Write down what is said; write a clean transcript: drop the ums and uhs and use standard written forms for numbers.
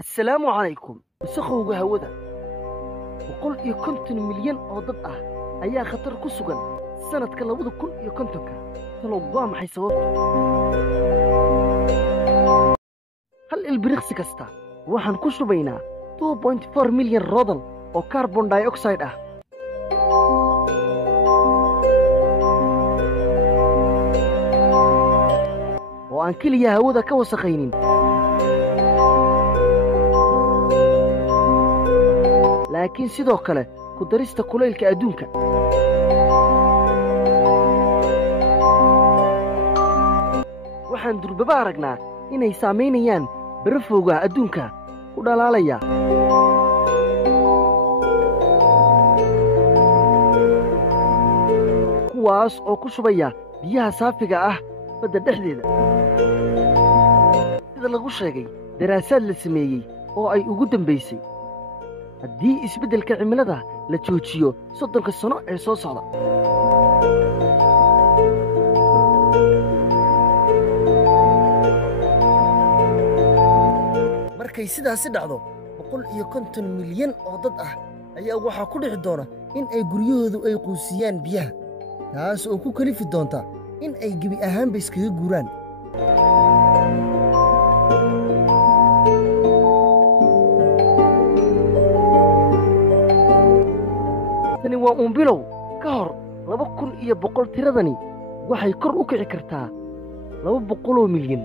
السلام عليكم وسخوغا هودا وقل يكنتن مليون oo dad ah ayaa khatar ku sugan sanadka 2050ka talowba maxay sababto hal ilbiriqsi kasta waxaan ku shubaynaa 2.4 milyan rodol oo carbon dioxide ah oo aan kaliya hawada ka wasaqaynin laakiin sidoo kale ku darista kulaylka adduunka waxaan durbaba aragnaa inay saameynayaan barafowga adduunka ku dhalaalaya kuwaas oo ku shubaya biyaha saafiga ah badda dhexdeeda sida lagu sheegay daraasaad la sameeyey oo ay ugu dambaysay haddii isbeddelka cimilada la joojiyo 30 sano ee soo socda markay sidaasi dhacdo 150 milyan oo dad ah ayaa waxaa ku dhici doona in ay guryahoodu ay quusiyaan biyaha taas oo ku kalifi doonta in ay gebi ahaanba iskaga guuraan tani waa bilow ka hor 2100 tiradani waxay kor u kici kartaa 200 milyan